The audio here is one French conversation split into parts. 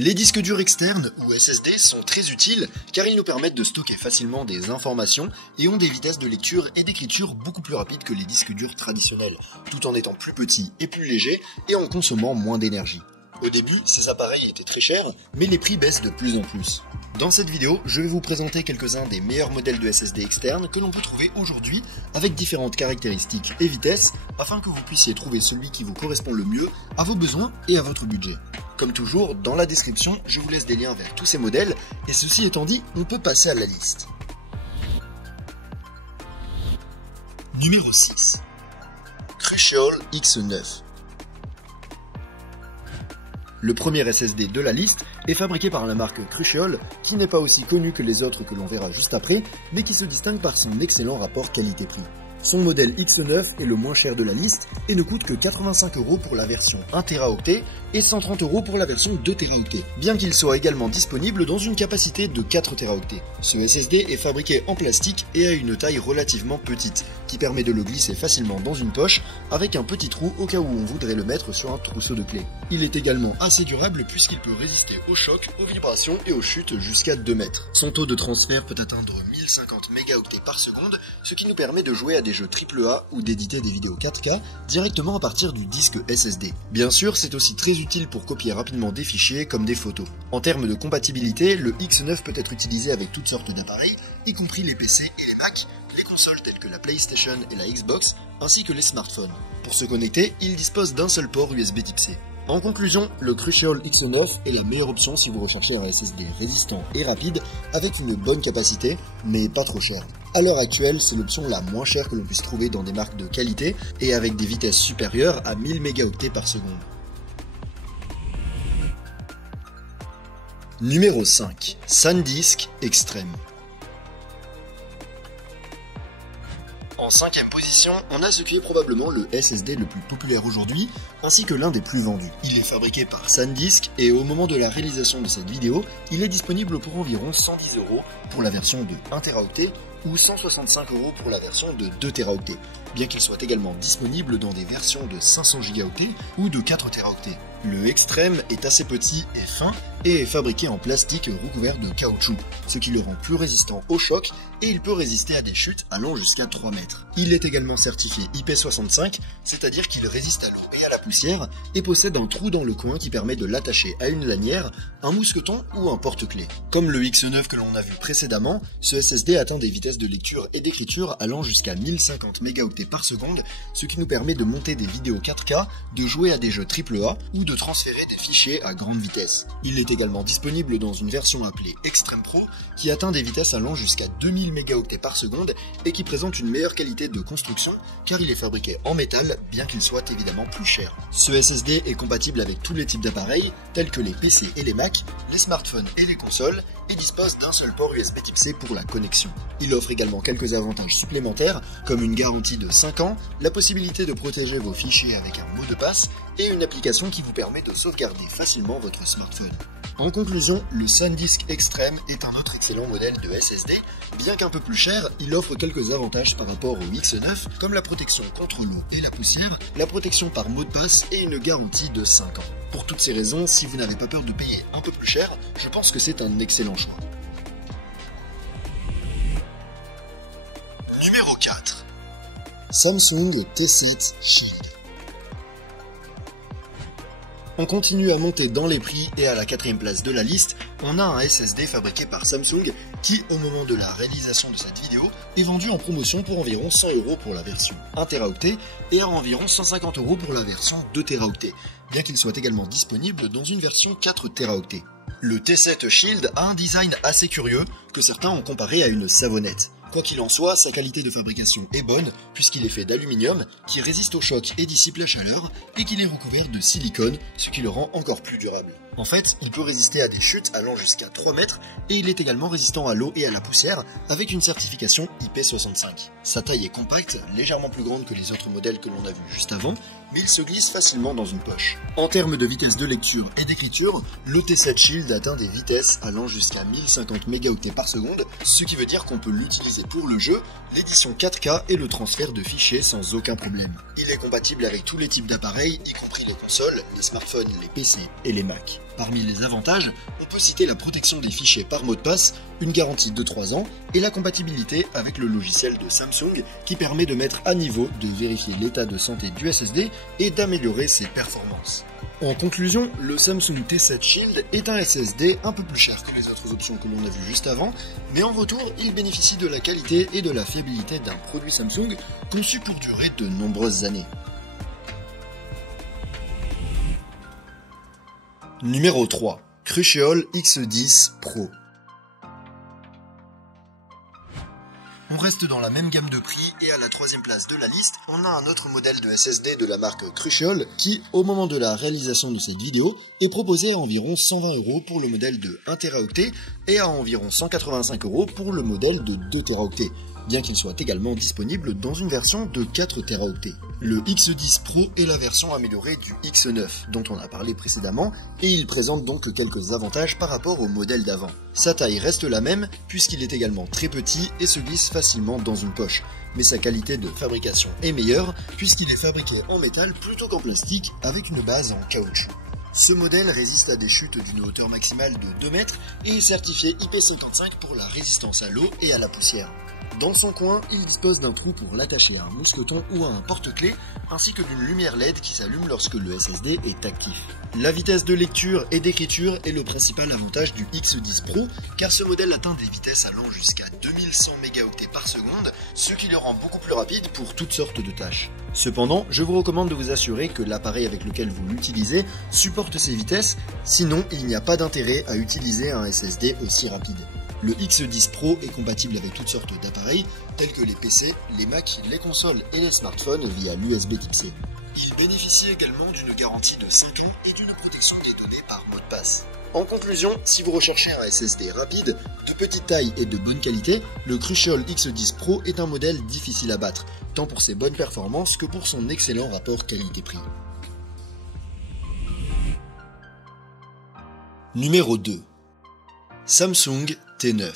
Les disques durs externes, ou SSD, sont très utiles car ils nous permettent de stocker facilement des informations et ont des vitesses de lecture et d'écriture beaucoup plus rapides que les disques durs traditionnels, tout en étant plus petits et plus légers et en consommant moins d'énergie. Au début, ces appareils étaient très chers, mais les prix baissent de plus en plus. Dans cette vidéo, je vais vous présenter quelques-uns des meilleurs modèles de SSD externes que l'on peut trouver aujourd'hui avec différentes caractéristiques et vitesses afin que vous puissiez trouver celui qui vous correspond le mieux à vos besoins et à votre budget. Comme toujours, dans la description, je vous laisse des liens vers tous ces modèles et ceci étant dit, on peut passer à la liste. Numéro 6. Crucial X9. Le premier SSD de la liste est fabriqué par la marque Crucial, qui n'est pas aussi connue que les autres que l'on verra juste après, mais qui se distingue par son excellent rapport qualité-prix. Son modèle X9 est le moins cher de la liste et ne coûte que 85 € pour la version 1 Teraoctet et 130 € pour la version 2 Teraoctet, bien qu'il soit également disponible dans une capacité de 4 Teraoctets. Ce SSD est fabriqué en plastique et a une taille relativement petite, qui permet de le glisser facilement dans une poche avec un petit trou au cas où on voudrait le mettre sur un trousseau de clés. Il est également assez durable puisqu'il peut résister aux chocs, aux vibrations et aux chutes jusqu'à 2 mètres. Son taux de transfert peut atteindre 1050 mégaoctets par seconde, ce qui nous permet de jouer à des jeux AAA ou d'éditer des vidéos 4K directement à partir du disque SSD. Bien sûr, c'est aussi très utile pour copier rapidement des fichiers comme des photos. En termes de compatibilité, le X9 peut être utilisé avec toutes sortes d'appareils, y compris les PC et les Mac, les consoles telles que la PlayStation et la Xbox, ainsi que les smartphones. Pour se connecter, il dispose d'un seul port USB Type C. En conclusion, le Crucial X9 est la meilleure option si vous recherchez un SSD résistant et rapide avec une bonne capacité, mais pas trop cher. À l'heure actuelle, c'est l'option la moins chère que l'on puisse trouver dans des marques de qualité et avec des vitesses supérieures à 1000 mégaoctets par seconde. Numéro 5. SanDisk Extreme. En 5e position, on a ce qui est probablement le SSD le plus populaire aujourd'hui, ainsi que l'un des plus vendus. Il est fabriqué par SanDisk et au moment de la réalisation de cette vidéo, il est disponible pour environ 110 € pour la version de 1 Teraoctet ou 165 € pour la version de 2 Teraoctets, bien qu'il soit également disponible dans des versions de 500 gigaoctets ou de 4 Teraoctets. Le Extreme est assez petit et fin et est fabriqué en plastique recouvert de caoutchouc, ce qui le rend plus résistant aux chocs et il peut résister à des chutes allant jusqu'à 3 mètres. Il est également certifié IP65, c'est-à-dire qu'il résiste à l'eau et à la poussière et possède un trou dans le coin qui permet de l'attacher à une lanière, un mousqueton ou un porte-clés. Comme le X9 que l'on a vu précédemment, ce SSD atteint des vitesses de lecture et d'écriture allant jusqu'à 1050 mégaoctets par seconde, ce qui nous permet de monter des vidéos 4K, de jouer à des jeux AAA ou de transférer des fichiers à grande vitesse. Il est également disponible dans une version appelée Extreme Pro qui atteint des vitesses allant jusqu'à 2000 mégaoctets par seconde et qui présente une meilleure qualité de construction car il est fabriqué en métal bien qu'il soit évidemment plus cher. Ce SSD est compatible avec tous les types d'appareils tels que les PC et les Mac, les smartphones et les consoles et dispose d'un seul port USB Type C pour la connexion. Il offre également quelques avantages supplémentaires comme une garantie de 5 ans, la possibilité de protéger vos fichiers avec un mot de passe et une application qui vous permet de sauvegarder facilement votre smartphone. En conclusion, le SanDisk Extreme est un autre excellent modèle de SSD. Bien qu'un peu plus cher, il offre quelques avantages par rapport au X9, comme la protection contre l'eau et la poussière, la protection par mot de passe et une garantie de 5 ans. Pour toutes ces raisons, si vous n'avez pas peur de payer un peu plus cher, je pense que c'est un excellent choix. Numéro 4. Samsung T-Seat Shield. On continue à monter dans les prix et à la 4e place de la liste, on a un SSD fabriqué par Samsung qui, au moment de la réalisation de cette vidéo, est vendu en promotion pour environ 100 € pour la version 1 Teraoctet et à environ 150 € pour la version 2 Teraoctet, bien qu'il soit également disponible dans une version 4 Teraoctets. Le T7 Shield a un design assez curieux que certains ont comparé à une savonnette. Quoi qu'il en soit, sa qualité de fabrication est bonne puisqu'il est fait d'aluminium qui résiste au choc et dissipe la chaleur et qu'il est recouvert de silicone, ce qui le rend encore plus durable. En fait, il peut résister à des chutes allant jusqu'à 3 mètres et il est également résistant à l'eau et à la poussière avec une certification IP65. Sa taille est compacte, légèrement plus grande que les autres modèles que l'on a vus juste avant, mais il se glisse facilement dans une poche. En termes de vitesse de lecture et d'écriture, le T7 Shield atteint des vitesses allant jusqu'à 1050 mégaoctets par seconde, ce qui veut dire qu'on peut l'utiliser proposé pour le jeu, l'édition 4K et le transfert de fichiers sans aucun problème. Il est compatible avec tous les types d'appareils, y compris les consoles, les smartphones, les PC et les Mac. Parmi les avantages, on peut citer la protection des fichiers par mot de passe, une garantie de 3 ans et la compatibilité avec le logiciel de Samsung qui permet de mettre à niveau, de vérifier l'état de santé du SSD et d'améliorer ses performances. En conclusion, le Samsung T7 Shield est un SSD un peu plus cher que les autres options que l'on a vues juste avant, mais en retour, il bénéficie de la qualité et de la fiabilité d'un produit Samsung conçu pour durer de nombreuses années. Numéro 3. Crucial X10 Pro. On reste dans la même gamme de prix et à la troisième place de la liste, on a un autre modèle de SSD de la marque Crucial qui, au moment de la réalisation de cette vidéo, est proposé à environ 120 € pour le modèle de 1 Teraoctet et à environ 185 € pour le modèle de 2 Teraoctets, bien qu'il soit également disponible dans une version de 4 Teraoctets. Le X10 Pro est la version améliorée du X9 dont on a parlé précédemment et il présente donc quelques avantages par rapport au modèle d'avant. Sa taille reste la même puisqu'il est également très petit et se glisse facilement dans une poche, mais sa qualité de fabrication est meilleure puisqu'il est fabriqué en métal plutôt qu'en plastique avec une base en caoutchouc. Ce modèle résiste à des chutes d'une hauteur maximale de 2 mètres et est certifié IP55 pour la résistance à l'eau et à la poussière. Dans son coin, il dispose d'un trou pour l'attacher à un mousqueton ou à un porte-clés, ainsi que d'une lumière LED qui s'allume lorsque le SSD est actif. La vitesse de lecture et d'écriture est le principal avantage du X10 Pro, car ce modèle atteint des vitesses allant jusqu'à 2100 mégaoctets par seconde, ce qui le rend beaucoup plus rapide pour toutes sortes de tâches. Cependant, je vous recommande de vous assurer que l'appareil avec lequel vous l'utilisez supporte ces vitesses, sinon il n'y a pas d'intérêt à utiliser un SSD aussi rapide. Le X10 Pro est compatible avec toutes sortes d'appareils, tels que les PC, les Mac, les consoles et les smartphones via l'USB Type-C. Il bénéficie également d'une garantie de 5 ans et d'une protection des données par mot de passe. En conclusion, si vous recherchez un SSD rapide, de petite taille et de bonne qualité, le Crucial X10 Pro est un modèle difficile à battre, tant pour ses bonnes performances que pour son excellent rapport qualité-prix. Numéro 2. Samsung T9.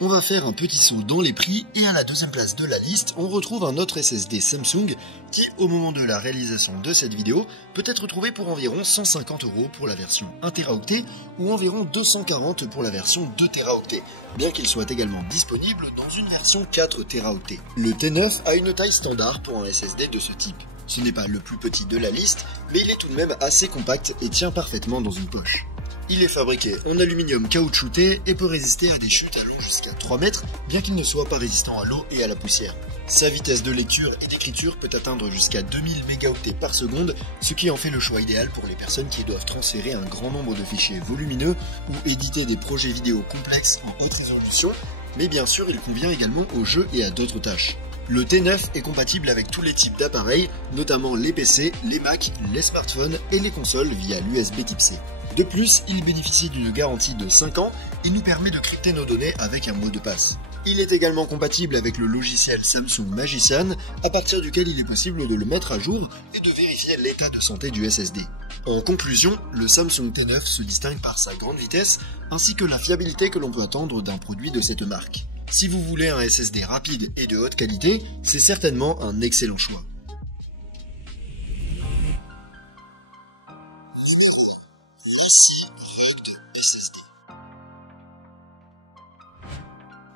On va faire un petit saut dans les prix et à la deuxième place de la liste, on retrouve un autre SSD Samsung qui, au moment de la réalisation de cette vidéo, peut être trouvé pour environ 150 € pour la version 1 Teraoctet ou environ 240 € pour la version 2 Teraoctets, bien qu'il soit également disponible dans une version 4 Teraoctets. Le T9 a une taille standard pour un SSD de ce type. Ce n'est pas le plus petit de la liste, mais il est tout de même assez compact et tient parfaitement dans une poche. Il est fabriqué en aluminium caoutchouté et peut résister à des chutes allant jusqu'à 3 mètres, bien qu'il ne soit pas résistant à l'eau et à la poussière. Sa vitesse de lecture et d'écriture peut atteindre jusqu'à 2000 mégaoctets par seconde, ce qui en fait le choix idéal pour les personnes qui doivent transférer un grand nombre de fichiers volumineux ou éditer des projets vidéo complexes en haute résolution, mais bien sûr il convient également aux jeux et à d'autres tâches. Le T9 est compatible avec tous les types d'appareils, notamment les PC, les Mac, les smartphones et les consoles via l'USB Type-C. De plus, il bénéficie d'une garantie de 5 ans et nous permet de crypter nos données avec un mot de passe. Il est également compatible avec le logiciel Samsung Magician, à partir duquel il est possible de le mettre à jour et de vérifier l'état de santé du SSD. En conclusion, le Samsung T9 se distingue par sa grande vitesse ainsi que la fiabilité que l'on peut attendre d'un produit de cette marque. Si vous voulez un SSD rapide et de haute qualité, c'est certainement un excellent choix.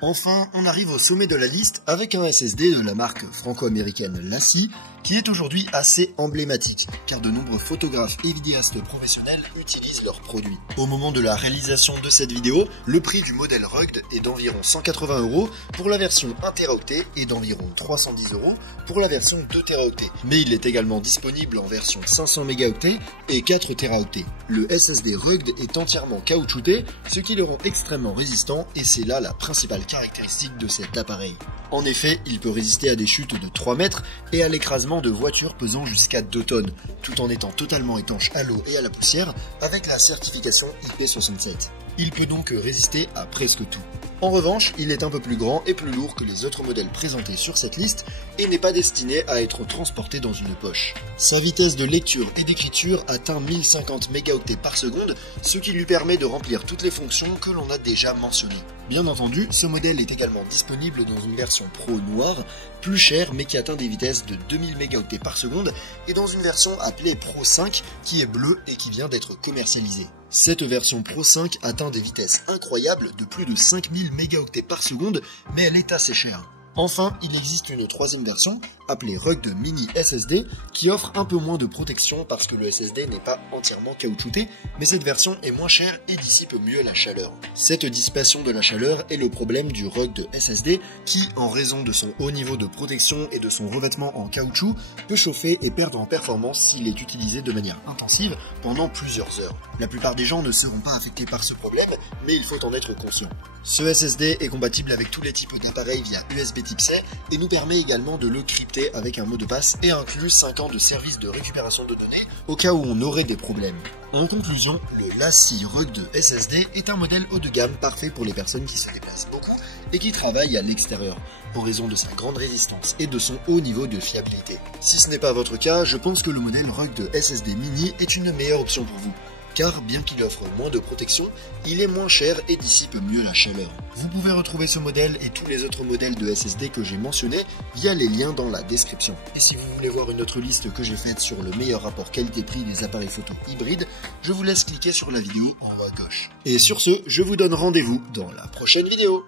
Enfin, on arrive au sommet de la liste avec un SSD de la marque franco-américaine LaCie, qui est aujourd'hui assez emblématique, car de nombreux photographes et vidéastes professionnels utilisent leurs produits. Au moment de la réalisation de cette vidéo, le prix du modèle Rugged est d'environ 180 € pour la version 1 Teraoctet et d'environ 310 € pour la version 2 Teraoctet. Mais il est également disponible en version 500 mégaoctets et 4 Teraoctets. Le SSD Rugged est entièrement caoutchouté, ce qui le rend extrêmement résistant et c'est là la principale caractéristique de cet appareil. En effet, il peut résister à des chutes de 3 mètres et à l'écrasement de voitures pesant jusqu'à 2 tonnes, tout en étant totalement étanche à l'eau et à la poussière avec la certification IP67. Il peut donc résister à presque tout. En revanche, il est un peu plus grand et plus lourd que les autres modèles présentés sur cette liste et n'est pas destiné à être transporté dans une poche. Sa vitesse de lecture et d'écriture atteint 1050 mégaoctets par seconde, ce qui lui permet de remplir toutes les fonctions que l'on a déjà mentionnées. Bien entendu, ce modèle est également disponible dans une version Pro noire, plus chère mais qui atteint des vitesses de 2000 mégaoctets par seconde, et dans une version appelée Pro 5 qui est bleue et qui vient d'être commercialisée. Cette version Pro 5 atteint des vitesses incroyables de plus de 5000 mégaoctets par seconde, mais elle est assez chère. Enfin, il existe une troisième version, appelée Rugged Mini SSD, qui offre un peu moins de protection parce que le SSD n'est pas entièrement caoutchouté, mais cette version est moins chère et dissipe mieux la chaleur. Cette dissipation de la chaleur est le problème du Rugged SSD qui, en raison de son haut niveau de protection et de son revêtement en caoutchouc, peut chauffer et perdre en performance s'il est utilisé de manière intensive pendant plusieurs heures. La plupart des gens ne seront pas affectés par ce problème, mais il faut en être conscient. Ce SSD est compatible avec tous les types d'appareils via USB Type C et nous permet également de le crypter avec un mot de passe et inclut 5 ans de service de récupération de données au cas où on aurait des problèmes. En conclusion, le LaCie Rugged SSD est un modèle haut de gamme parfait pour les personnes qui se déplacent beaucoup et qui travaillent à l'extérieur, en raison de sa grande résistance et de son haut niveau de fiabilité. Si ce n'est pas votre cas, je pense que le modèle Rugged SSD Mini est une meilleure option pour vous. Car bien qu'il offre moins de protection, il est moins cher et dissipe mieux la chaleur. Vous pouvez retrouver ce modèle et tous les autres modèles de SSD que j'ai mentionnés via les liens dans la description. Et si vous voulez voir une autre liste que j'ai faite sur le meilleur rapport qualité-prix des appareils photo hybrides, je vous laisse cliquer sur la vidéo en haut à gauche. Et sur ce, je vous donne rendez-vous dans la prochaine vidéo.